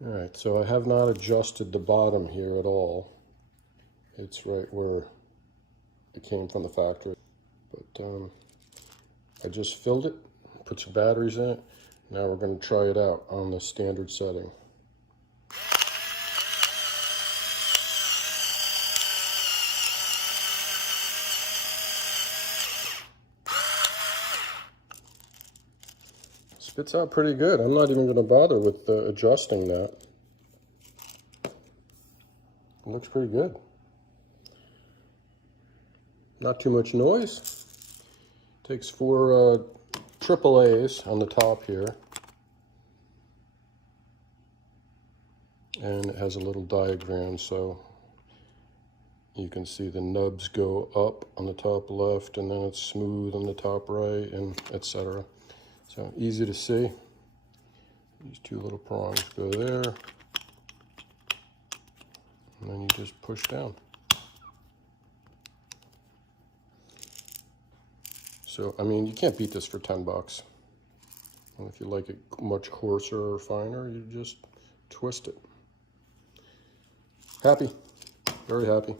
All right, so I have not adjusted the bottom here at all. It's right where it came from the factory. But I just filled it, put some batteries in it. Now we're going to try it out on the standard setting. Spits out pretty good. I'm not even going to bother with adjusting that. It looks pretty good. Not too much noise. Takes 4 AAAs on the top here. And it has a little diagram, so you can see the nubs go up on the top left, and then it's smooth on the top right, and etc. So easy to see. These 2 little prongs go there, and then you just push down. So, I mean, you can't beat this for 10 bucks. And if you like it much coarser or finer, you just twist it. Happy, very happy.